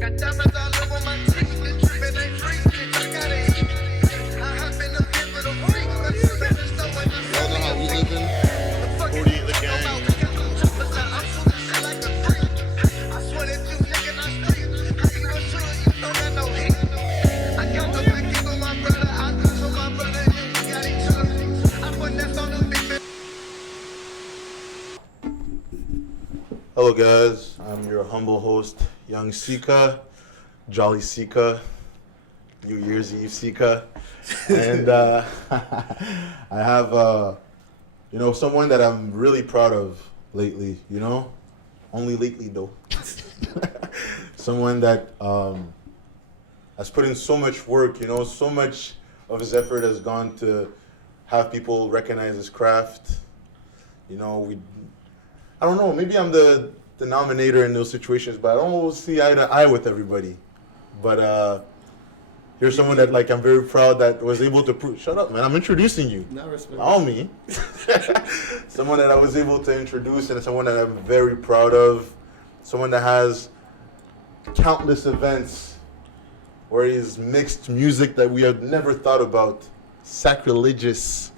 Got diamonds all over my teeth, the drippin' ain't free, bitch, I got it. I hop in the pit with a freak, but you better stop when you Y'all know how we living. 40 the gang. I'm shooting shit like a freak. I swear that you nigga not street. How you a shooter, you don't got no heat. I count the back on my brother, I do to my brother, and we got each other. I put that on the big man. Hello guys, I'm your humble host, Young Seaka, Jolly Seaka, New Year's Eve Seaka, and I have someone that I'm really proud of lately. Only lately though. Someone that has put in so much work. So much of his effort has gone to have people recognize his craft. I don't know, maybe I'm the denominator in those situations, but I don't always see eye to eye with everybody. But here's someone that I'm very proud that was able to prove. Shut up, man! I'm introducing you. Not respect. All me. Someone that I was able to introduce, and someone that I'm very proud of. Someone that has countless events where he's mixed music that we had never thought about. Sacrilegious.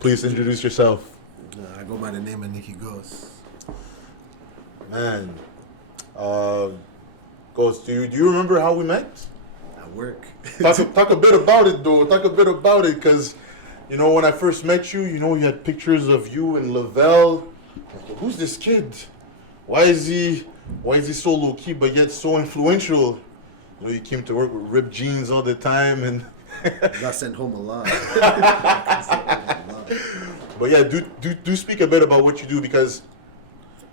Please introduce yourself. I go by the name of Nycky Ghost. Man, Ghost, do you remember how we met? At work. Talk a bit about it, though. Talk a bit about it, because, when I first met you, you had pictures of you and Lavelle. Who's this kid? Why is he so low key but yet so influential? You came to work with ripped jeans all the time, and Got sent home a lot. But yeah, do speak a bit about what you do, because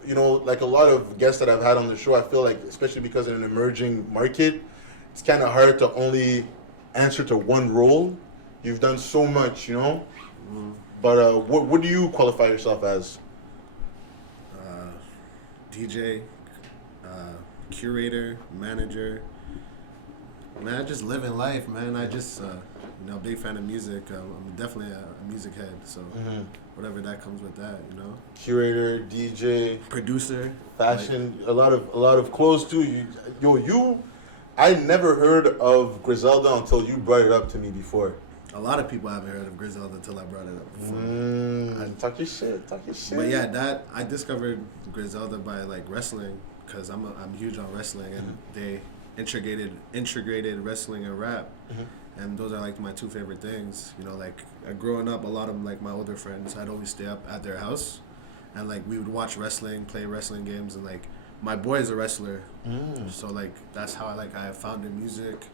like a lot of guests that I've had on the show, I feel like, especially because in an emerging market, it's kind of hard to only answer to one role. You've done so much, But what do you qualify yourself as? DJ, curator, manager. Man, I just live in life, man. I just, big fan of music. I'm definitely a music head, so whatever that comes with that, Curator, DJ, producer, fashion, a lot of clothes too. I never heard of Griselda until you brought it up to me before. A lot of people haven't heard of Griselda until I brought it up before. Talk your shit. But yeah, I discovered Griselda by wrestling, because I'm huge on wrestling, and they integrated wrestling and rap, and those are my two favorite things. Growing up, a lot of my older friends, I'd always stay up at their house, and we would watch wrestling, play wrestling games, and my boy is a wrestler, so that's how I found their music.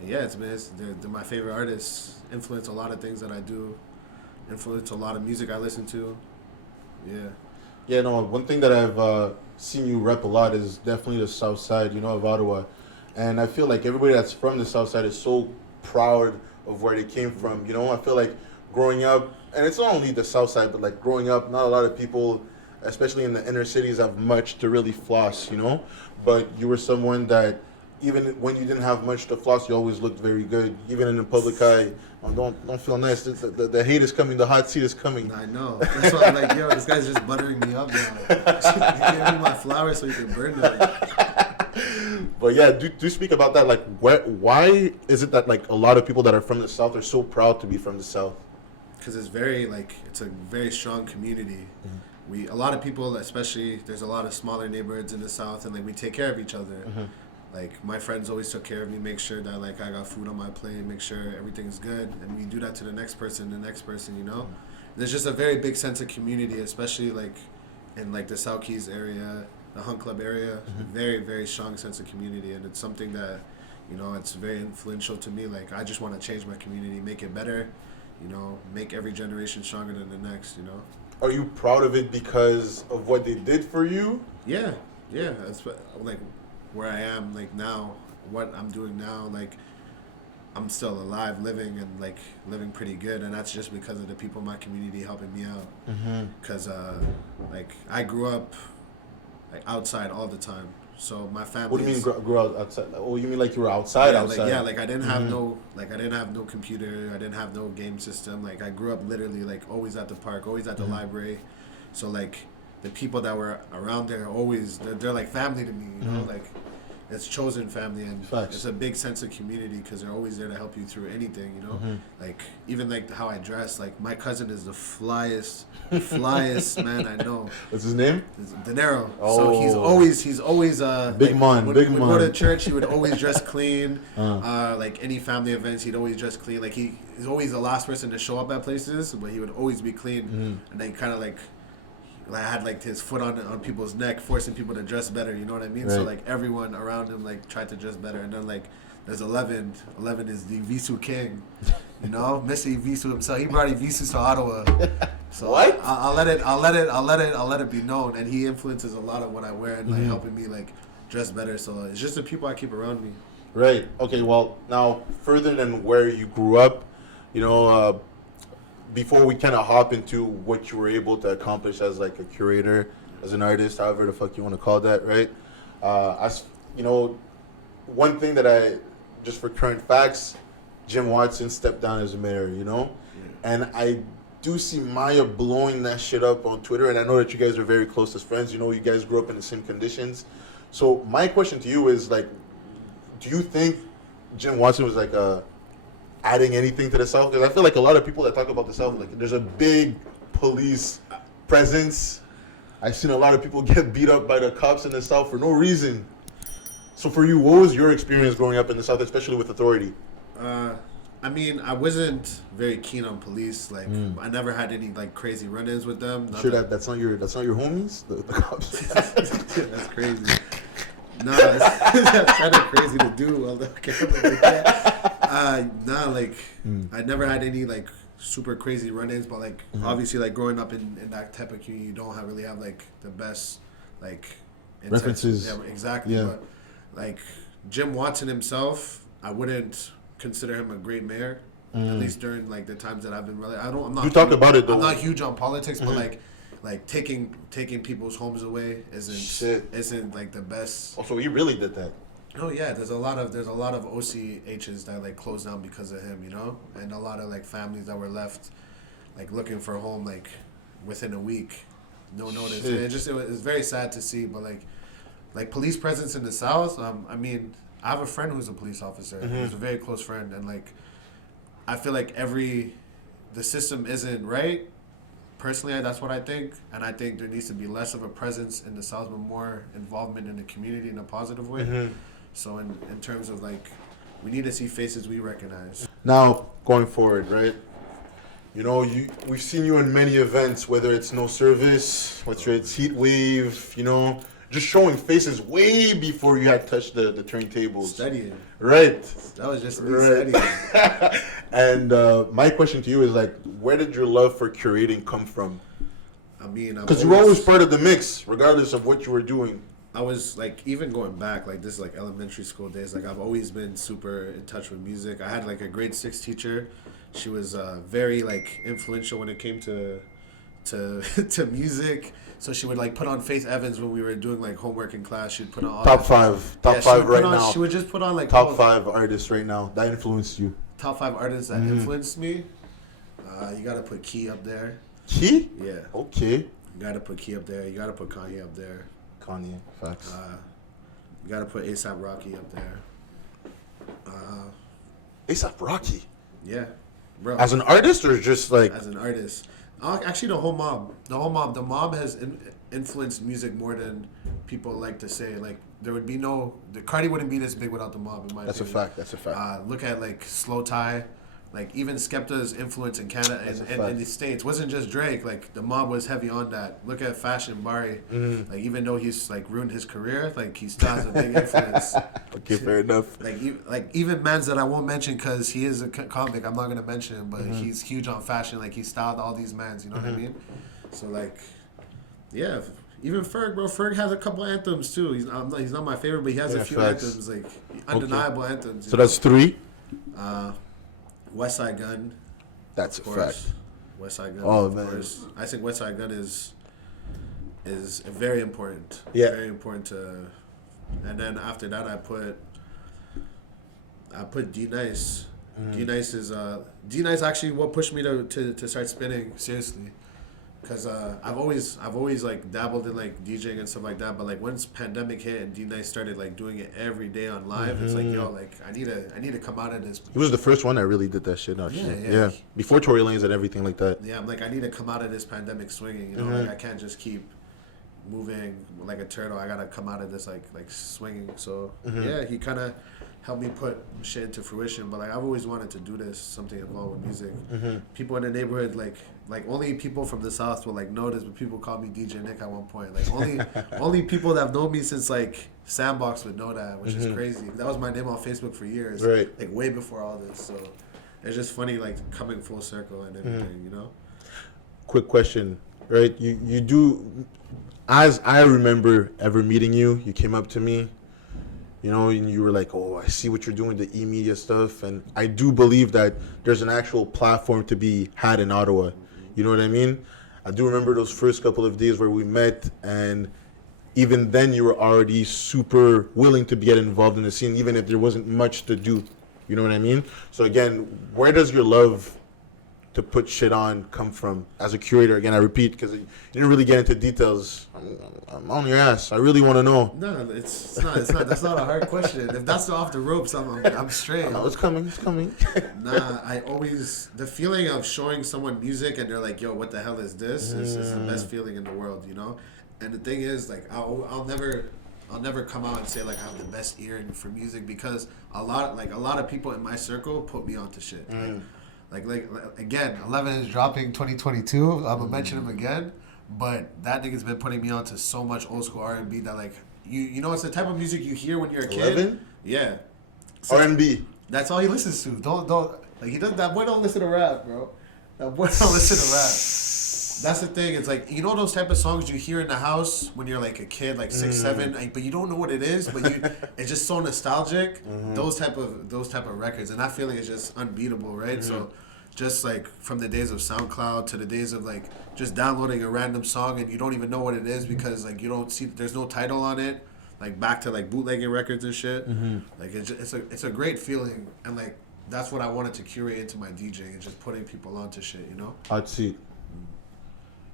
And yeah, they're my favorite artists. Influence a lot of things that I do. Influence a lot of music I listen to. Yeah. Yeah, no. One thing that I've seen you rep a lot is definitely the South Side, of Ottawa, and I feel like everybody that's from the South Side is so proud of where they came from. I feel like growing up, and it's not only the South Side, but growing up, not a lot of people, especially in the inner cities, have much to really floss. But you were someone that, even when you didn't have much to floss, you always looked very good, even in the public eye. Don't feel nice. The hate is coming. The hot seat is coming. I know. That's why I'm like, yo, this guy's just buttering me up now. You gave me my flowers so you can burn them. But yeah, do speak about that. Why is it that a lot of people that are from the South are so proud to be from the South? Because it's it's a very strong community. A lot of people, especially, there's a lot of smaller neighborhoods in the South, and we take care of each other. My friends always took care of me, make sure that I got food on my plate, make sure everything's good, and we do that to the next person, There's just a very big sense of community, especially in the South Keys area, the Hunt Club area. Very, very strong sense of community, and it's something that, it's very influential to me. I just want to change my community, make it better, make every generation stronger than the next, Are you proud of it because of what they did for you? Yeah. It's where I am now, what I'm doing now, I'm still alive, living, and living pretty good, and that's just because of the people in my community helping me out. Because I grew up outside all the time, so my family. What do you mean grew out outside? Oh, you mean you were outside? Outside? I didn't have no computer, I didn't have no game system. I grew up literally always at the park, always at the library, so the people that were around there always they're like family to me, it's chosen family, and Facts. it's a big sense of community because they're always there to help you through anything, you know. Mm-hmm. Like even like how I dress. Like my cousin is the flyest man I know. What's his name? It's De Niro. Oh. So he's always Big man, when big we man. go to church, he would always dress clean. Like any family events, he'd always dress clean. Like he's always the last person to show up at places, but he would always be clean. And then kind of like I had like his foot on people's neck, forcing people to dress better. You know what I mean? Right. So like everyone around him like tried to dress better, and then like there's 11. 11 is the Visu king. You know, Missy Visu himself. He brought Visu to Ottawa. So What? I'll let it be known, and he influences a lot of what I wear and like helping me like dress better. So it's just the people I keep around me. Right. Okay. Well, now further than where you grew up, you know, before we kind of hop into what you were able to accomplish as like a curator, as an artist, however the fuck you want to call that, right? As you know, one thing that just for current facts, Jim Watson stepped down as mayor, you know, and I do see MAYAH blowing that shit up on Twitter, and I know that you guys are very close as friends. You know, you guys grew up in the same conditions. So my question to you is like, do you think Jim Watson was like adding anything to the South? Because I feel like a lot of people that talk about the South, like there's a big police presence. I've seen a lot of people get beat up by the cops in the South for no reason. So for you, what was your experience growing up in the South, especially with authority? I mean, I wasn't very keen on police. Like, I never had any like crazy run-ins with them. Sure, that's not your homies, the cops. That's crazy. No, that's kind of crazy to do on the camera like that. I never had any like super crazy run-ins, but like obviously like growing up in that type of community, you don't really have like the best like references. Yeah, exactly. Yeah. But like Jim Watson himself, I wouldn't consider him a great mayor. At least during like the times that I've been really. I'm not. You talked about it though. I'm not huge on politics, but like taking people's homes away isn't like the best. Oh, so he really did that. Oh yeah, there's a lot of OCHs that like closed down because of him, you know, and a lot of like families that were left like looking for a home like within a week, no notice. And it was very sad to see, but like police presence in the South. I mean, I have a friend who's a police officer. He's a very close friend, and like I feel like the system isn't right. Personally, that's what I think, and I think there needs to be less of a presence in the South, but more involvement in the community in a positive way. So in terms of like, we need to see faces we recognize. Now, going forward, right? You know, we've seen you in many events, whether it's No Service, whether it's Heat Wave, you know, just showing faces way before you had touched the turntables. Studying. Right. That was just me studying. And my question to you is like, where did your love for curating come from? I mean, because you were always part of the mix, regardless of what you were doing. I was like, even going back, like this is like elementary school days, like I've always been super in touch with music. I had like a grade 6 teacher. She was very like influential when it came to music. So she would like put on Faith Evans when we were doing like homework in class. She'd put on all top five right now. She would just put on like top 5 artists right now that influenced you. Top 5 artists that influenced me. You gotta put Key up there. Key? Yeah. Okay. You gotta put Key up there. You gotta put Kanye up there. Kanye, facts. You gotta put A$AP Rocky up there. A$AP Rocky? Yeah, bro. As an artist or just like? As an artist. Actually, the whole mob. The mob has influenced music more than people like to say. Like, there would be the Cardi wouldn't be this big without the mob, in my opinion. That's a fact. Look at, like, Slow Tie. Like, even Skepta's influence in Canada and in the States wasn't just Drake. Like, the mob was heavy on that. Look at Fashion Bari. Like, even though he's, like, ruined his career, like, he still has a big influence. Okay, fair enough. Like even mans that I won't mention because he is a convict. I'm not going to mention him, but he's huge on fashion. Like, he styled all these mans, you know what I mean? So, like, yeah. Even Ferg, bro. Ferg has a couple anthems, too. He's not my favorite, but he has a few anthems, like, undeniable anthems. So that's 3? West Side Gun. That's a fact. West Side Gun. Oh, of man. course. I think West Side Gun is very important. Yeah. Very important to. And then after that, I put D Nice. D Nice is actually what pushed me to start spinning seriously. Cause I've always like dabbled in like DJing and stuff like that, but like once pandemic hit and D-Nice started like doing it every day on live, it's like yo, like I need to come out of this. He was the first one that really did that shit. Actually. Yeah. Before Tory Lanez and everything like that. Yeah, I'm like I need to come out of this pandemic swinging. You know, like I can't just keep moving like a turtle. I gotta come out of this like swinging. So yeah, he kind of helped me put shit into fruition. But like I've always wanted to do this, something involved with music. People in the neighborhood like only people from the South will like know this, but people call me DJ Nick at one point. Like only people that have known me since like Sandbox would know that, which is crazy. That was my name on Facebook for years, right? Like way before all this. So it's just funny, like coming full circle and everything, you know. Quick question, right? You do, as I remember ever meeting you, you came up to me, you know, and you were like, "Oh, I see what you're doing, the e-media stuff," and I do believe that there's an actual platform to be had in Ottawa. You know what I mean? I do remember those first couple of days where we met, and even then you were already super willing to get involved in the scene, even if there wasn't much to do. You know what I mean? So again, where does your love to put shit on come from as a curator? Again, I repeat, because you didn't really get into details. I'm on your ass. I really want to know. No, it's not. That's not a hard question. If that's off the ropes, I'm straight. No, it's coming. Nah, the feeling of showing someone music and they're like, "Yo, what the hell is this?" is the best feeling in the world, you know. And the thing is, like, I'll never come out and say like I have the best ear for music, because a lot of people in my circle put me onto shit. Like again, 11 is dropping 2022. I'm gonna mention him again, but that nigga's been putting me onto so much old school R&B that like you know it's the type of music you hear when you're a kid. 11? Yeah. So R&B. That's all he listens to. Don't like he does that boy don't listen to rap, bro. That boy don't listen to rap. That's the thing. It's like, you know those type of songs you hear in the house when you're like a kid, like 6, 7, like, but you don't know what it is, but it's just so nostalgic. Those type of records, and that feeling is just unbeatable, right? So, just like from the days of SoundCloud to the days of like just downloading a random song and you don't even know what it is because like you don't see, there's no title on it. Like back to like bootlegging records and shit. Like it's a great feeling, and like that's what I wanted to curate into my DJing and just putting people onto shit, you know. I'd see.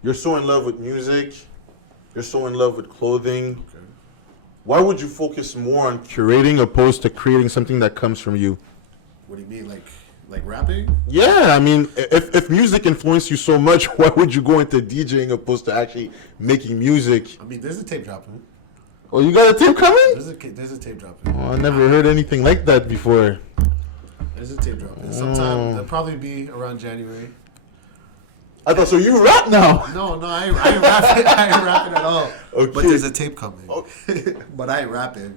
You're so in love with music. You're so in love with clothing. Okay. Why would you focus more on curating opposed to creating something that comes from you? What do you mean, like rapping? Yeah, I mean, if music influenced you so much, why would you go into DJing opposed to actually making music? I mean, there's a tape dropping. Oh, you got a tape coming? There's a tape dropping. Oh, I never heard anything like that before. There's a tape dropping. Sometime it'll probably be around January. I thought, so you rap now? No, I ain't rapping. I ain't rapping at all. Okay. But there's a tape coming. Okay. But I ain't rapping.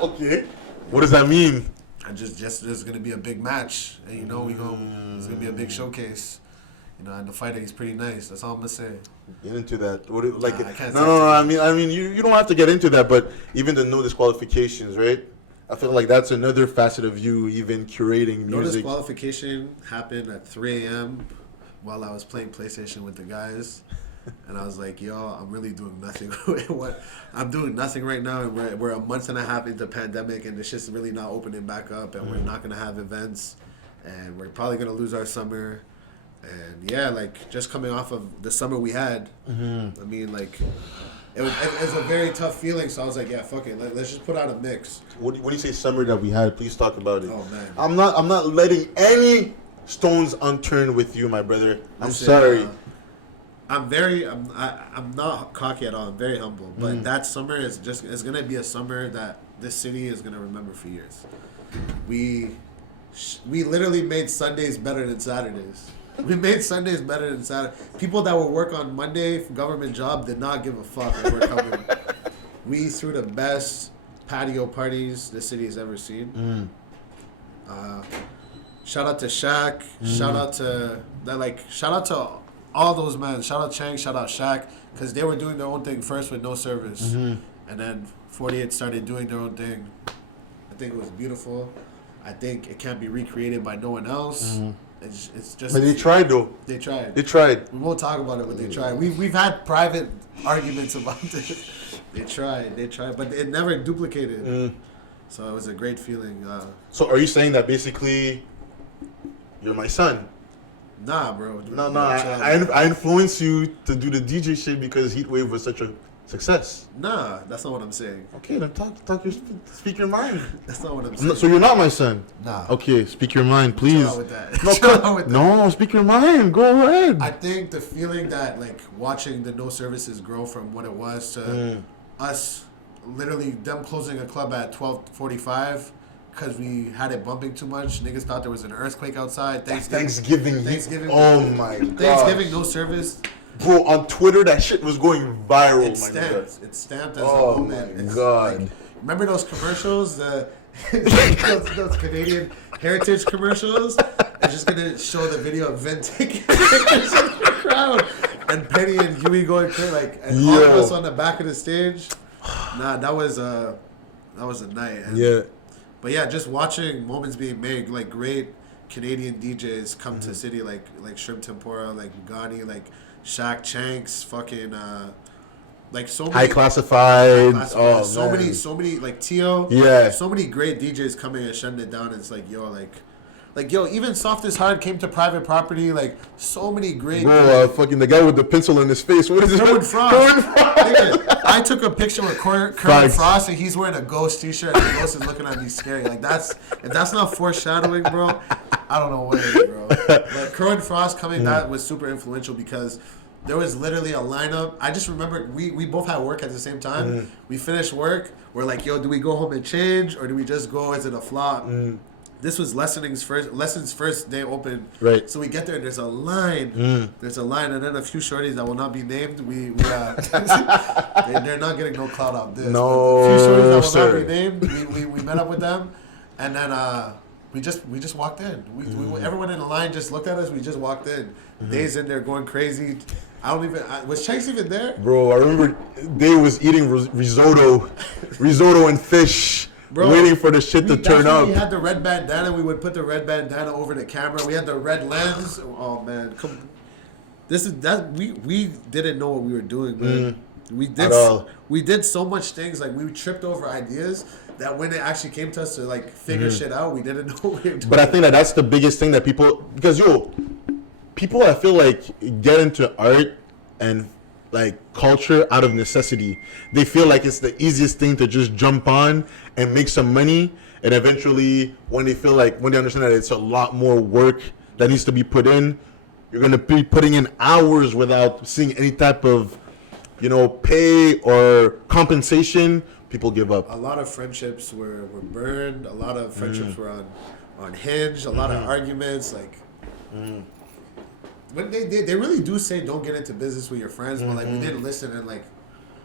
Okay. What does that mean? I just there's gonna be a big match, and you know it's gonna be a big showcase. You know, and the fighter, he's pretty nice. That's all I'm gonna say. Get into that. I can't No. I mean, you don't have to get into that, but even the no disqualifications, right? I feel like that's another facet of you, even curating music. No disqualification happened at 3 a.m. while I was playing PlayStation with the guys, and I was like, "Yo, I'm really doing nothing. I'm doing nothing right now, and we're a month and a half into pandemic, and the shit's really not opening back up, and we're not gonna have events, and we're probably gonna lose our summer." And yeah, like just coming off of the summer we had, I mean, like it was a very tough feeling. So I was like, "Yeah, fuck it, let's just put out a mix." When you say summer that we had, please talk about it. Oh man, I'm not letting any stones unturned with you, my brother. I'm sorry. I'm not cocky at all. I'm very humble. But that summer is gonna be a summer that this city is gonna remember for years. We literally made Sundays better than Saturdays. We made Sundays better than Saturday. People that would work on Monday for government job did not give a fuck if we're coming. We threw the best patio parties the city has ever seen. Shout out to Shaq. Shout out to all those men. Shout out Chang. Shout out Shaq, because they were doing their own thing first with no service, and then 48 started doing their own thing. I think it was beautiful. I think it can't be recreated by no one else. It's just. But they tried though. They tried. They tried. We won't talk about it, but they tried. We've had private arguments about this. They tried, but it never duplicated. So it was a great feeling. So are you saying that basically you're my son? Nah, bro. No, I influenced you to do the DJ shit because Heatwave was such a success. Nah, that's not what I'm saying. Okay, then speak your mind. That's not what I'm saying. So you're not my son. Nah. Okay, speak your mind, please. Chill out with that. No, speak your mind. Go ahead. I think the feeling that like watching the no services grow from what it was to us, literally them closing a club at 12:45. Because we had it bumping too much. Niggas thought there was an earthquake outside. Thanksgiving. Oh my god. Thanksgiving, no service. Bro, on Twitter, that shit was going viral. It's stamped as a moment. Oh my god. Like, remember those commercials? Those Canadian heritage commercials? I'm just going to show the video of Vin taking pictures of the crowd. And Penny and Huey going crazy. Like, and all of us on the back of the stage. Nah, that was a night. And, but yeah, just watching moments being made, like great Canadian DJs come to city, like Shrimp Tempura, like Bugatti, like Shaq Chanks, fucking like so many High classified. Oh, so many like Tio. Yeah. So many great DJs coming and shutting it down. And it's like yo, even Soft is Hard came to private property. Like so many great. Bro, fucking the guy with the pencil in his face. What is this? Kerwin Frost. Nigga, I took a picture with Kerwin Frost and he's wearing a Ghost t-shirt and the Ghost is looking at me scary. Like if that's not foreshadowing, bro, I don't know what it is, bro. Like Kerwin Frost coming back was super influential because there was literally a lineup. I just remember we both had work at the same time. We finished work. We're like, yo, do we go home and change or do we just go? Is it a flop? This was Lesson's first day open. Right. So we get there and there's a line. There's a line and then a few shorties that will not be named. They're not getting no clout out this. No, a few shorties that will sir. not be named. We met up with them and then we just walked in. Everyone in the line just looked at us. We just walked in. Days in there going crazy. Was Chase even there? Bro, I remember Day was eating risotto and fish. Bro, waiting for the shit to turn up. We had the red bandana. We would put the red bandana over the camera. We had the red lens. Oh man, we didn't know what we were doing, man. We did so much things. Like we tripped over ideas that when it actually came to us to like figure shit out, we didn't know what we were doing. But I think that's the biggest thing that people people I feel like get into art and like culture out of necessity. They feel like it's the easiest thing to just jump on and make some money, and eventually when they understand that it's a lot more work that needs to be put in, you're gonna be putting in hours without seeing any type of pay or compensation. People give up. A lot of friendships were burned. A lot of friendships were on Hinge. A lot of arguments like. But they really do say don't get into business with your friends, but like we didn't listen and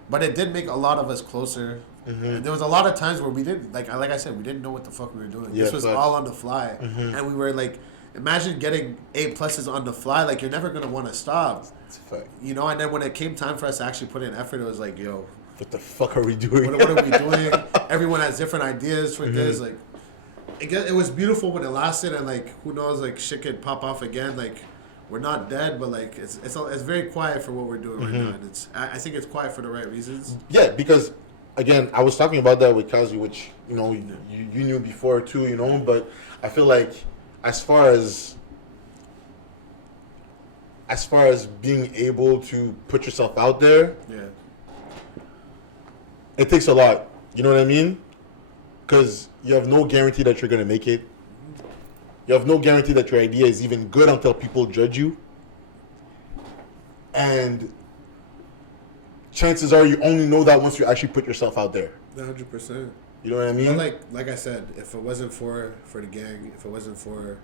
but it did make a lot of us closer. And there was a lot of times where we didn't like I said, we didn't know what the fuck we were doing. This was all on the fly, and we were like, imagine getting A+ on the fly. Like you're never gonna want to stop. It's a fact. And then when it came time for us to actually put in effort, it was like, yo, what the fuck are we doing? What are we doing? Everyone has different ideas for this. Like it was beautiful when it lasted, and like who knows, like shit could pop off again. Like. We're not dead, but like it's very quiet for what we're doing right now, and I think it's quiet for the right reasons. Yeah, because again, I was talking about that with Kazi, which you knew before too, But I feel like as far as being able to put yourself out there, it takes a lot. You know what I mean? Because you have no guarantee that you're gonna make it. You have no guarantee that your idea is even good until people judge you. And chances are you only know that once you actually put yourself out there. 100%. You know what I mean? But like I said, if it wasn't for the gang, if it wasn't for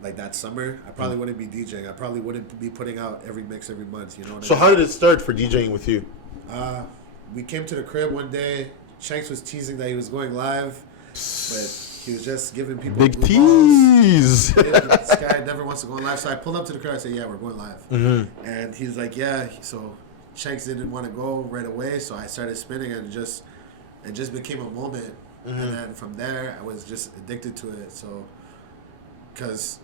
like that summer, I probably wouldn't be DJing. I probably wouldn't be putting out every mix every month. You know what I mean? How did it start for DJing with you? We came to the crib one day. Shanks was teasing that he was going live, but he was just giving people big tease. This guy never wants to go on live, so I pulled up to the crowd and said, "Yeah, we're going live." And he's like, "Yeah." So Shanks didn't want to go right away, so I started spinning, and it just became a moment. And then from there, I was just addicted to it. So, because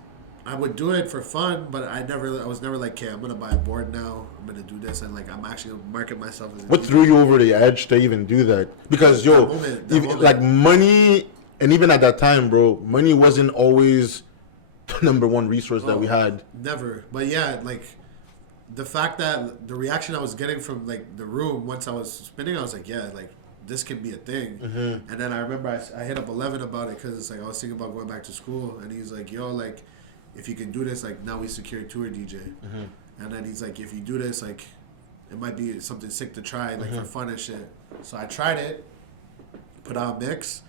I would do it for fun, but I was never like, "Okay, I'm gonna buy a board now. I'm gonna do this," and like I'm actually gonna market myself as. What threw you over the edge to even do that? Because that moment. Like money. And even at that time, bro, money wasn't always number one resource that we had. Never. But yeah, like the fact that the reaction I was getting from like the room once I was spinning, I was like, yeah, like this could be a thing. Mm-hmm. And then I remember I hit up 11 about it because it's like I was thinking about going back to school, and he's like, yo, like if you can do this, like now we secure a tour DJ. Mm-hmm. And then he's like, if you do this, like it might be something sick to try, like for fun and shit. So I tried it, put out a mix.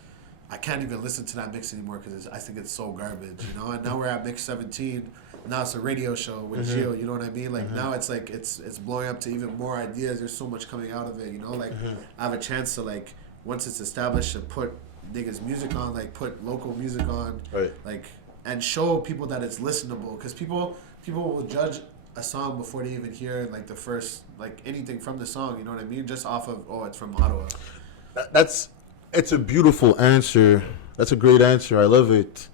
I can't even listen to that mix anymore because I think it's so garbage, you know. And now we're at mix 17. Now it's a radio show with Gio, you know what I mean? Like now it's like it's blowing up to even more ideas. There's so much coming out of it, you know. Like I have a chance to like once it's established to put niggas music on, like put local music on, Right. like and show people that it's listenable. Because people will judge a song before they even hear like the first like anything from the song, you know what I mean? Just off of it's from Ottawa. It's a beautiful answer. That's a great answer. I love it.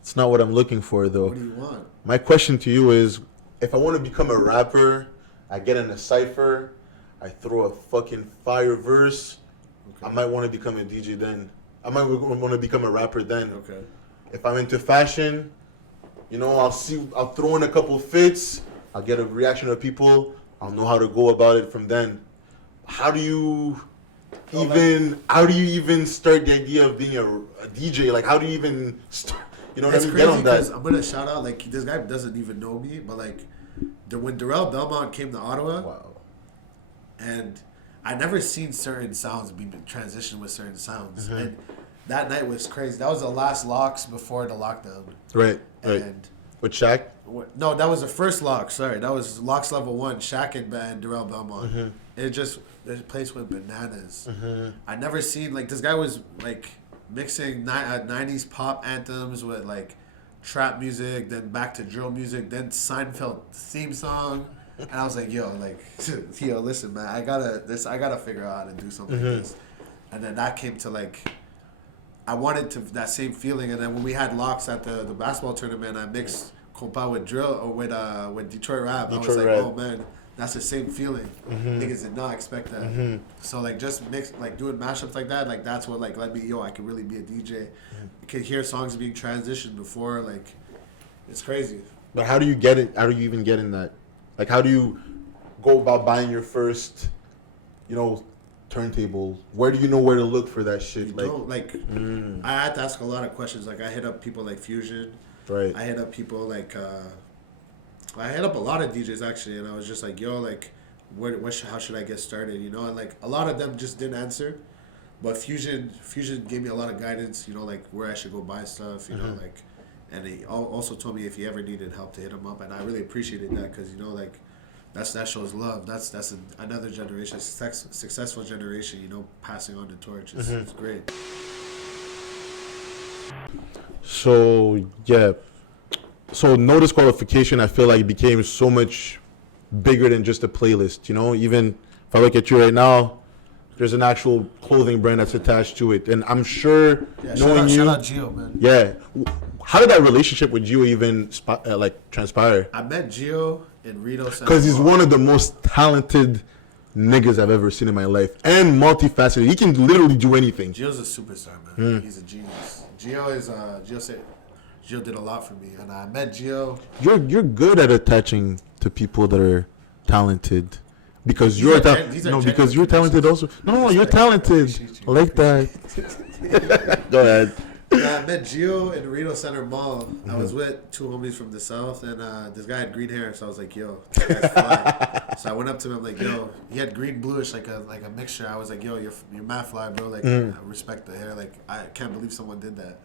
It's not what I'm looking for, though. What do you want? My question to you is, if I want to become a rapper, I get in a cypher, I throw a fucking fire verse, I might want to become a DJ then. I might want to become a rapper then. Okay. If I'm into fashion, you know, I'll throw in a couple fits, I'll get a reaction of people, I'll know how to go about it from then. How do you even start the idea of being a DJ? Like, how do you even start? You know what I mean? Crazy Get on that. I'm gonna shout out like this guy doesn't even know me, but like when Darrell Belmont came to Ottawa, Wow. and I never seen certain sounds be transitioned with certain sounds, and that night was crazy. That was the last locks before the lockdown. Right. And with Shaq. no, that was the first lock. Sorry, that was locks level 1. Shaq and Darrell Belmont. The place went bananas. I never seen like this guy was like mixing 90s pop anthems with like trap music, then back to drill music, then Seinfeld theme song, and I was like, yo, listen, man, I gotta figure out how to do something like this, and then that came to like. I wanted to that same feeling, and then when we had locks at the basketball tournament, I mixed compa with drill or with Detroit rap. I was like, oh man, that's the same feeling. Niggas did not expect that. So like just mix like doing mashups like that, like that's what like let me I could really be a DJ. You could hear songs being transitioned before, like it's crazy. But how do you get it? How do you even get in that? Like, how do you go about buying your first, turntable? Where do you know where to look for that shit? I had to ask a lot of questions. Like I hit up people like Fusion. Right. I hit up people like I hit up a lot of DJs actually, and I was just like, yo, like, how should I get started? You know, and like a lot of them just didn't answer, but Fusion gave me a lot of guidance. You know, like where I should go buy stuff. You know, like, and he also told me if he ever needed help to hit him up, and I really appreciated that because like. That shows love. That's another generation, successful generation. Passing on the torch. It's great. So yeah, no disqualification. I feel like it became so much bigger than just a playlist. Even if I look at you right now, there's an actual clothing brand that's attached to it, and I'm sure knowing you. Shout out Gio, man. Yeah, how did that relationship with Gio even transpire? I met Gio in Rito Center. Because he's one of the most talented niggas I've ever seen in my life, and multifaceted. He can literally do anything. Gio's a superstar, man. He's a genius. Gio did a lot for me, and I met Gio. You're good at attaching to people that are talented, because you're talented also. No, you're talented. I like that. Go ahead. I met Gio in Rito Center Mall. I was with two homies from the South, and this guy had green hair, so I was like, yo, this guy's fly. So I went up to him, I'm like, yo, he had green bluish, like a mixture. I was like, yo, you're mad fly, bro. Like, I respect the hair. Like, I can't believe someone did that.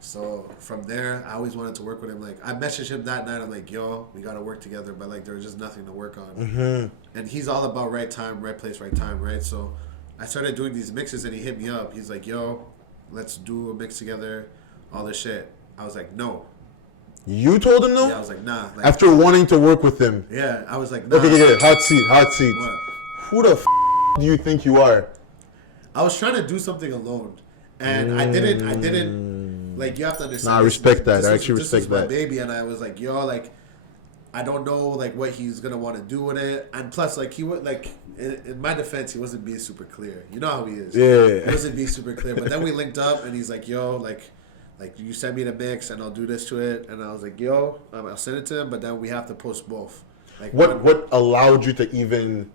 So from there, I always wanted to work with him. Like, I messaged him that night. I'm like, yo, we got to work together. But, like, there was just nothing to work on. And he's all about right time, right place, right time, right? So I started doing these mixes, and he hit me up. He's like, yo, let's do a mix together, all this shit. I was like, no. You told him no? Yeah, I was like, nah. Like, after wanting to work with him? Yeah, I was like, nah. Okay, hot seat. What? Who the do you think you are? I was trying to do something alone, and I didn't, like, you have to understand. Nah, I respect that. I actually respect this is my that. baby, and I was like, yo, like, I don't know, like, what he's going to want to do with it. And plus, like, he would, like, in my defense, he wasn't being super clear. You know how he is. Yeah. He wasn't being super clear. But then we linked up, and he's like, yo, like, like you send me the mix and I'll do this to it, and I was like, yo, I'll send it to him, but then we have to post both. Like what allowed you to even,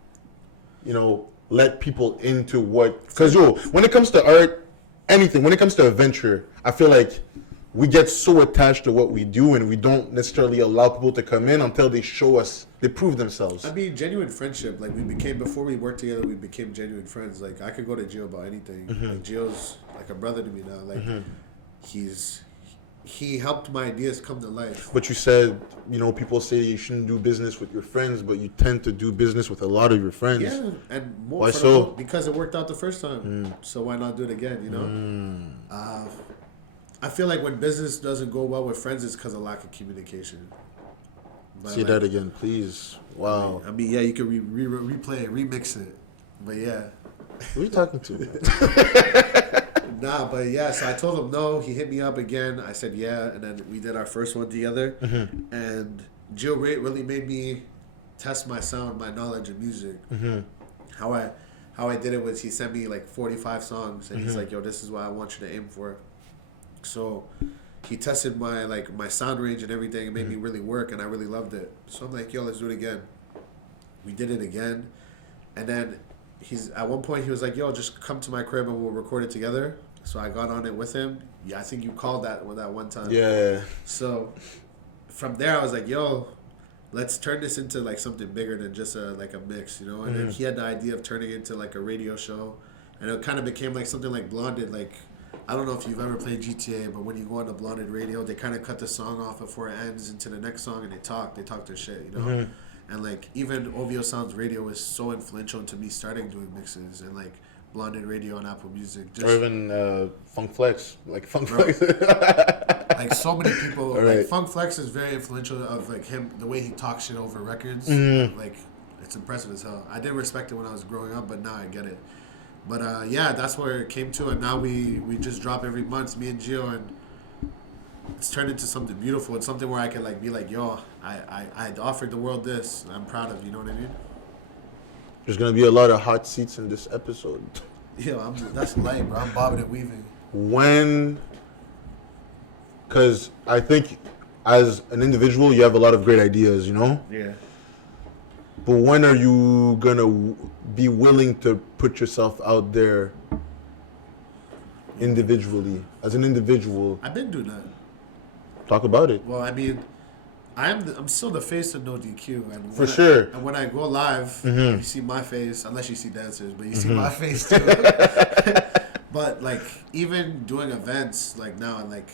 let people into what? Because when it comes to art, anything, when it comes to a venture, I feel like we get so attached to what we do, and we don't necessarily allow people to come in until they show us, they prove themselves. I mean, genuine friendship. Like before we worked together, we became genuine friends. Like I could go to Gio about anything. Like Gio's like a brother to me now. Like he helped my ideas come to life. But you said, people say you shouldn't do business with your friends, but you tend to do business with a lot of your friends. Yeah, and more. Why so? Because it worked out the first time. So why not do it again? I feel like when business doesn't go well with friends, it's because of lack of communication. But say that again, please. Wow. I mean, yeah, you can replay it, remix it, but yeah. Who are you talking to? Nah, but yeah, so I told him no. He hit me up again. I said yeah, and then we did our first one together. And Gio really made me test my sound, my knowledge of music. How I did it was he sent me like 45 songs, and he's like, yo, this is what I want you to aim for. So he tested my sound range and everything. It made me really work, and I really loved it. So I'm like, yo, let's do it again. We did it again, and then at one point he was like, yo, just come to my crib and we'll record it together. So I got on it with him. Yeah, I think you called that one time. Yeah. So from there I was like, yo, let's turn this into like something bigger than just a mix, And then he had the idea of turning it into like a radio show, and it kind of became like something like Blonded. Like, I don't know if you've ever played GTA, but when you go on the Blonded radio, they kind of cut the song off before it ends into the next song, and they talk their shit, And like even OVO Sounds Radio was so influential into me starting doing mixes, and like Blonded Radio on Apple Music. Just, or even Funk Flex, Flex. Like so many people, right. like Funk Flex is very influential of like him, the way he talks shit over records. Like it's impressive as hell. I didn't respect it when I was growing up, but now I get it. But yeah, that's where it came to, and now we just drop every month, me and Gio, and it's turned into something beautiful. It's something where I can like be like, yo, I offered the world this, and I'm proud of you. You know what I mean? There's gonna be a lot of hot seats in this episode. Yo, that's light, bro. I'm bobbing and weaving. Because I think as an individual, you have a lot of great ideas, Yeah. But when are you gonna be willing to put yourself out there individually, as an individual? I've been doing that. Talk about it. Well, I mean, I'm still the face of No DQ, and For sure. And when I go live, you see my face, unless you see dancers, but you see my face too. But like even doing events like now, and like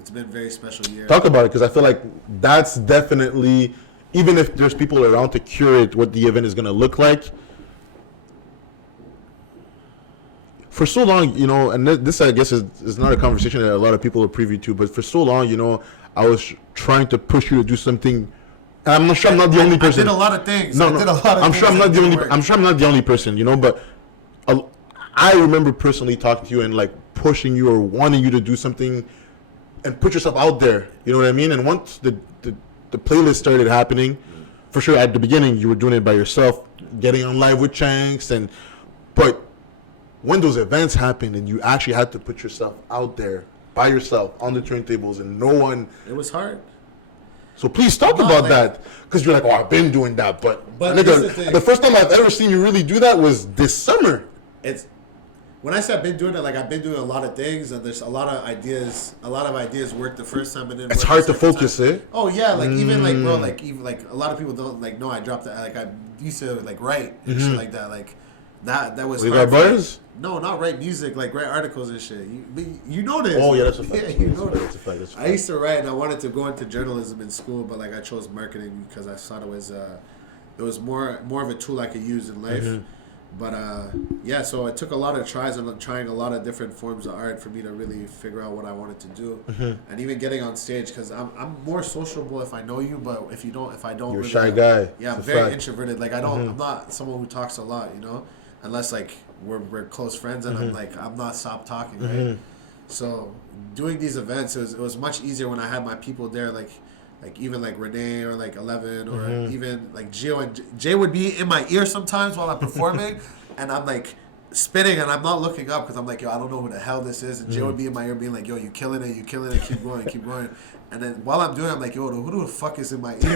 it's been a very special year. Talk about it, because I feel like that's definitely, even if there's people around to curate what the event is gonna look like. For so long, and this I guess is not a conversation that a lot of people are privy to, but for so long, I was trying to push you to do something. And I'm not sure I'm not the only person. I did a lot of things. I'm sure I'm not the only. I'm sure I'm not the only person, But I remember personally talking to you and like pushing you or wanting you to do something and put yourself out there. You know what I mean? And once the playlist started happening, for sure at the beginning you were doing it by yourself, getting on live with Chanks, but when those events happened and you actually had to put yourself out there by yourself on the turntables and no one, it was hard. So please talk about that, because you're like, oh, I've been doing that, but nigga, the first time I've ever seen you really do that was this summer. It's when I say I've been doing it, like I've been doing a lot of things, and there's a lot of ideas. A lot of ideas worked the first time, and then it's hard to focus, eh? Oh yeah, like even like bro, like even like a lot of people don't like know I dropped that. Like I used to like write and shit like that. Like that was. You got bars? No, not write music, like write articles and shit. You know this. Oh yeah, that's a fact. Yeah, you know that's a fact. I used to write, and I wanted to go into journalism in school, but like I chose marketing because I thought it was more of a tool I could use in life. But yeah, so it took a lot of tries and trying a lot of different forms of art for me to really figure out what I wanted to do, and even getting on stage, because I'm more sociable if I know you, but if I don't, you're really, a shy guy. Yeah, I'm very introverted. Like I'm not someone who talks a lot, unless like we're close friends, and I'm not stop talking, right? So doing these events, it was much easier when I had my people there, like even like Renee or like 11 or even like Gio and Jay would be in my ear sometimes while I'm performing, and I'm like spinning, and I'm not looking up because I'm like, yo, I don't know who the hell this is. And Jay would be in my ear being like, yo, you killing it, keep going, keep going. And then while I'm doing it, I'm like, yo, who the fuck is in my ear?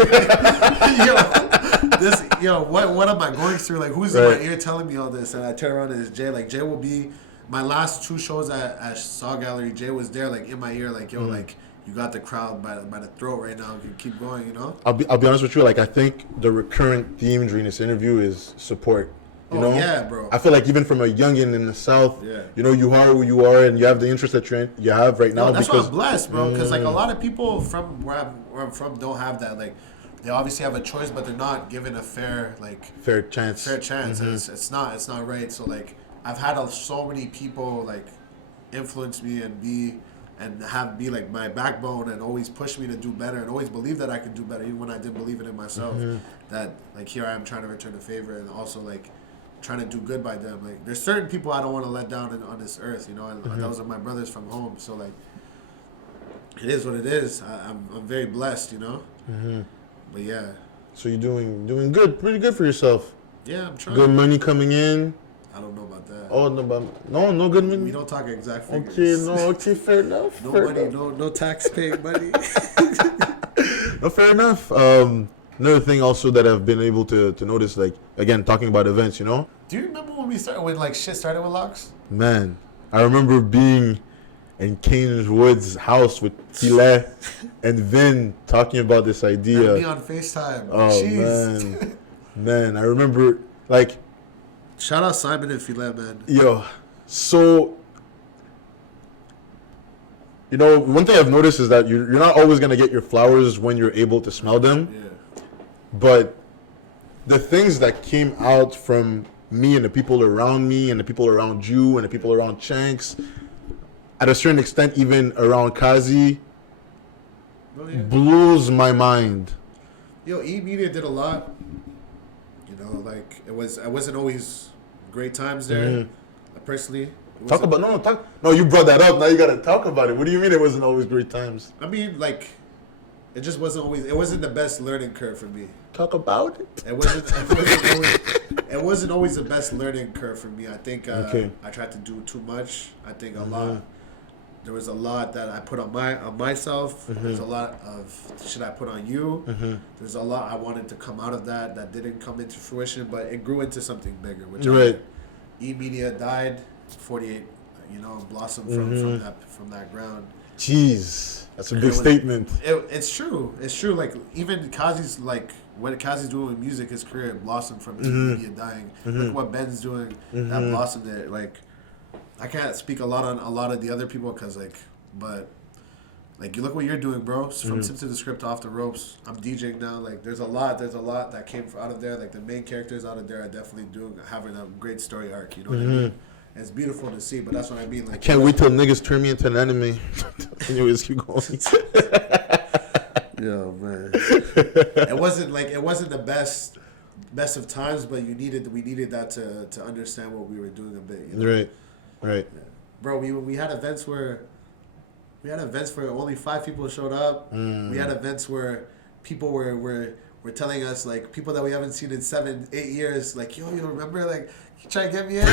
What am I going through? Like, who's in my ear telling me all this? And I turn around and it's Jay. Like, Jay will be, my last 2 shows at Saw Gallery, Jay was there, like, in my ear, like, yo, like, you got the crowd by the throat right now. You keep going, you know? I'll be honest with you. Like, I think the recurrent theme during this interview is support. You know? Yeah, bro. I feel like even from a youngin in the South, you know, you are who you are, and you have the interest that you have right now. No, that's why I'm blessed, bro. Because like a lot of people from where I'm from don't have that. Like, they obviously have a choice, but they're not given a fair chance. And it's not right. So like, I've had so many people like influence me and be like my backbone and always push me to do better and always believe that I could do better even when I didn't believe it in myself. That like here I am trying to return a favor and also like trying to do good by them. Like, there's certain people I don't want to let down on this earth, you know, and those are my brothers from home. So like, it is what it is. I'm very blessed, you know. But yeah. So you're doing good, pretty good for yourself. Yeah, I'm trying. Good money coming in. I don't know about that. Oh no good money. We don't talk exact figures. Okay, fair enough. No money, no tax paying money. No, fair enough. Another thing also that I've been able to notice, like, again, talking about events, you know? Do you remember when like shit started with Locks? Man, I remember being in Kane's Woods' house with Tile and Vin talking about this idea. And me on FaceTime. Oh, jeez. Man, I remember, like... Shout out Simon and Filet, man. Yo, so... You know, one thing I've noticed is that you're not always going to get your flowers when you're able to smell them. Yeah. But the things that came out from me and the people around me and the people around you and the people around Shanks, at a certain extent, even around Kazi, blows my mind. Yo, E-Media did a lot. You know, like, it wasn't always great times there. Personally. No, you brought that up. Now you got to talk about it. What do you mean it wasn't always great times? I mean, like, it just it wasn't the best learning curve for me. Talk about it. It wasn't always the best learning curve for me. I think I tried to do too much. I think there was a lot that I put on myself. There's a lot of shit I put on you. There's a lot I wanted to come out of that didn't come into fruition, but it grew into something bigger. Which E-Media died, 48, you know, blossomed from that ground. Jeez, that's a big statement. It's true. It's true. Like, even Kazi's, like, what Kazi's doing with music, his career blossomed from E-Media dying. Look what Ben's doing. That blossomed it. Like, I can't speak a lot on a lot of the other people because, like, but, like, you look what you're doing, bro. From Sim to the Script off the ropes. I'm DJing now. Like, there's a lot that came out of there. Like, the main characters out of there are definitely having a great story arc. You know what I mean? And it's beautiful to see, but that's what I mean. Like, I can't wait till niggas turn me into an enemy. Anyways, keep going. Yo, man. It wasn't the best of times, but we needed that to understand what we were doing a bit. You know? Right. Yeah. Bro, we had events where only 5 people showed up. We had events where people were telling us, like, people that we haven't seen in 7-8 years, like, yo, you remember, like, you try to get me in.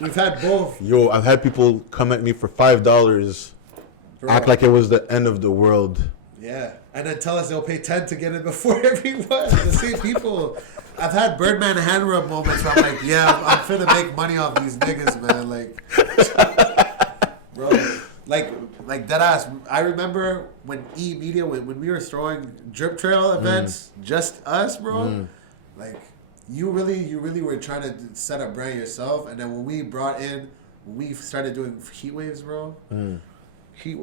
We've had both. Yo, I've had people come at me for $5, act like it was the end of the world. Yeah, and then tell us they'll pay 10 to get in before everyone. The same people. I've had Birdman hand rub moments where I'm like, yeah, I'm finna make money off these niggas, man. Like, bro, like dead ass. I remember when E-Media, when we were throwing Drip Trail events, just us, bro. Like, you really were trying to set a brand yourself, and then when we started doing Heat Waves, bro. Heat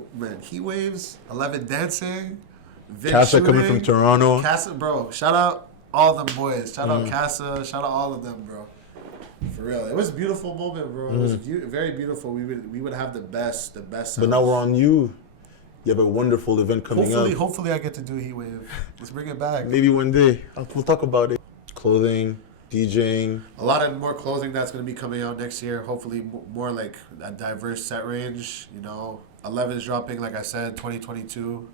Waves, 11 Dancing, Vin Casa shooting, coming from Toronto. Casa, bro. Shout out all them boys. Shout out Casa. Shout out all of them, bro. For real, it was a beautiful moment, bro. It was very beautiful. We would have the best. But now we're on you. You have a wonderful event coming up. Hopefully, I get to do Heat Wave. Let's bring it back. Maybe one day. We'll talk about it. Clothing, DJing. A lot of more clothing that's going to be coming out next year. Hopefully, more like a diverse set range. You know, 11's dropping, like I said, 2022.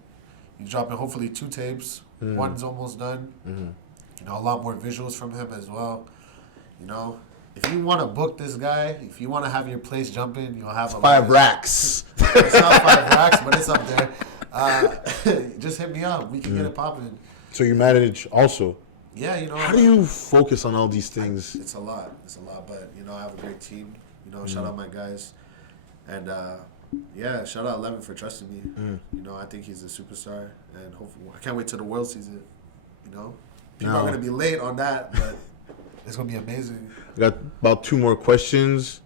He's dropping hopefully 2 tapes. One's almost done. You know, a lot more visuals from him as well. You know, if you want to book this guy, if you want to have your place jumping, you'll have 5 racks. It's not 5 racks, but it's up there. Just hit me up. We can get it popping. So you manage also. Yeah, you know. How do you focus on all these things? It's a lot. It's a lot, but you know, I have a great team. You know, shout out my guys, and yeah, shout out Levin for trusting me. You know, I think he's a superstar, and hopefully, I can't wait till the world sees it. You know, people are gonna be late on that, but it's gonna be amazing. I got about 2 more questions,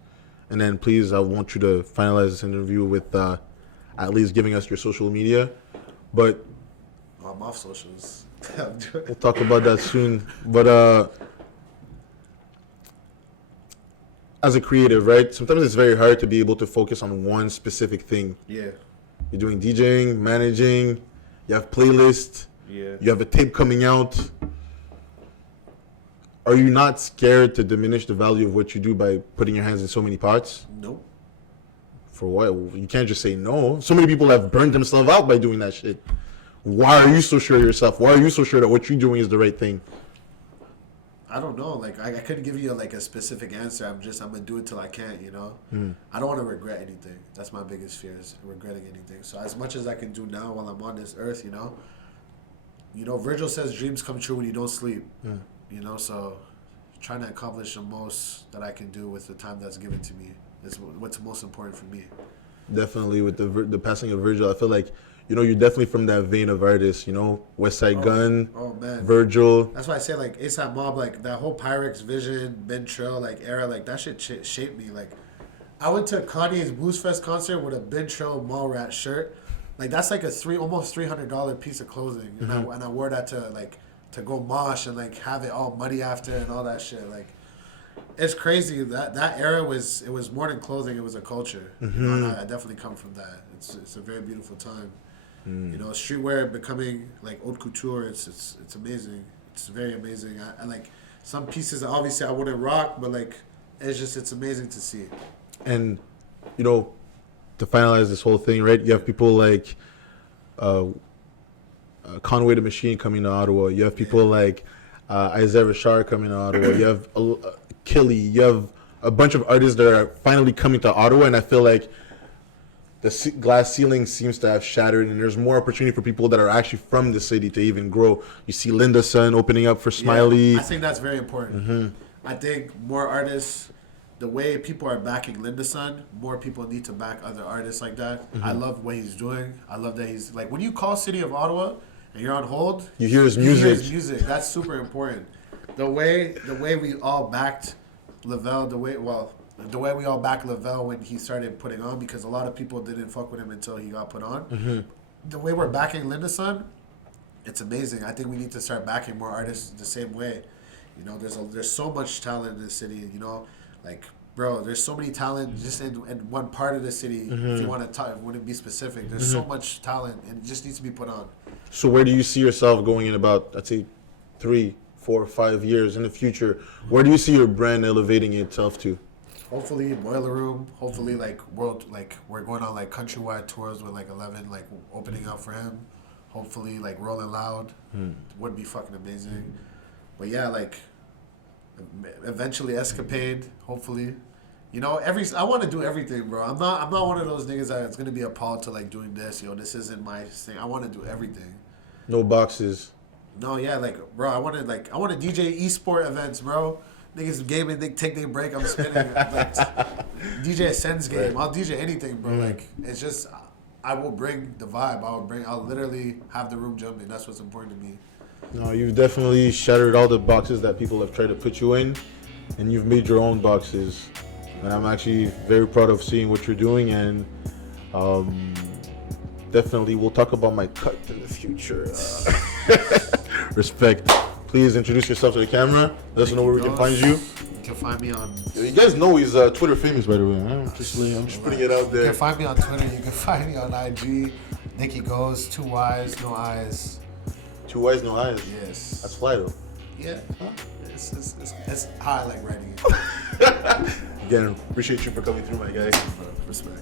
and then please, I want you to finalize this interview with at least giving us your social media. But I'm off socials. we'll talk about that soon. But as a creative, right? Sometimes it's very hard to be able to focus on one specific thing. Yeah. You're doing DJing, managing, you have playlists, Yeah. you have a tape coming out. Are you not scared to diminish the value of what you do by putting your hands in so many pots? Nope. For what? You can't just say no. So many people have burned themselves out by doing that shit. Why are you so sure of yourself? Why are you so sure that what you're doing is the right thing? I don't know. Like I couldn't give you like a specific answer. I'm gonna do it till I can't. You know. I don't want to regret anything. That's my biggest fear, is regretting anything. So as much as I can do now while I'm on this earth, you know, Virgil says dreams come true when you don't sleep. You know, so trying to accomplish the most that I can do with the time that's given to me is what's most important for me. Definitely, with the passing of Virgil, I feel like, you know, you're definitely from that vein of artists, you know, West Side Gun, man. Virgil. That's why I say, like, ASAP Mob, like, that whole Pyrex Vision, Ben Trill, like, era, like, that shit shaped me. Like, I went to Kanye's Boost Fest concert with a Ben Trill Mallrat shirt. Like, that's like a almost $300 piece of clothing. And I wore that to go mosh and, like, have it all muddy after and all that shit. Like, it's crazy. That era was more than clothing. It was a culture. You know, and I definitely come from that. It's a very beautiful time. You know, streetwear becoming like haute couture. It's amazing. It's very amazing. I like some pieces. Obviously, I wouldn't rock, but like it's amazing to see. And you know, to finalize this whole thing, right? You have people like Conway the Machine coming to Ottawa. You have people like Isaiah Rashard coming to Ottawa. You have Killy. You have a bunch of artists that are finally coming to Ottawa, and I feel like the glass ceiling seems to have shattered, and there's more opportunity for people that are actually from the city to even grow. You see Linda Sun opening up for Smiley. Yeah, I think that's very important. I think more artists, the way people are backing Linda Sun, more people need to back other artists like that. I love what he's doing. I love that he's like, when you call City of Ottawa and you're on hold, you hear his music. That's super important. The way we all backed Lavelle, the way we all backed Lavelle when he started putting on, because a lot of people didn't fuck with him until he got put on. The way we're backing Linda Sun, it's amazing. I think we need to start backing more artists the same way. You know, there's so much talent in the city. You know, like, bro, there's so many talent just in one part of the city. If you want to talk, wouldn't be specific. There's so much talent, and it just needs to be put on. So where do you see yourself going in about, I'd say, 3, 4, 5 years in the future? Where do you see your brand elevating itself to? Hopefully Boiler Room. Hopefully we're going on like countrywide tours with like 11 like opening up for him. Hopefully like Rolling Loud would be fucking amazing. But yeah, like eventually Escapade. Hopefully, you know, I want to do everything, bro. I'm not one of those niggas that's gonna be appalled to like doing this. Yo, this isn't my thing. I want to do everything. No boxes. No, yeah, like, bro, I want to DJ esport events, bro. Niggas gaming, they take their break, I'm spinning. Like, DJ a Sens game. I'll DJ anything, bro. Like, it's just, I will bring the vibe. I'll literally have the room jumping. That's what's important to me. No, you've definitely shattered all the boxes that people have tried to put you in, and you've made your own boxes. And I'm actually very proud of seeing what you're doing, and definitely we'll talk about my cut in the future. Respect. Please introduce yourself to the camera. Let us know where we can find you. You can find me on... You guys know he's Twitter famous, by the way. I'm just putting it out there. You can find me on Twitter. You can find me on IG. Nycky Ghost, 2 Y's, no eyes. 2 Y's, no eyes? Yes. That's fly, though. Yeah. Huh? It's how I like writing it. Again, appreciate you for coming through, my guy. Respect.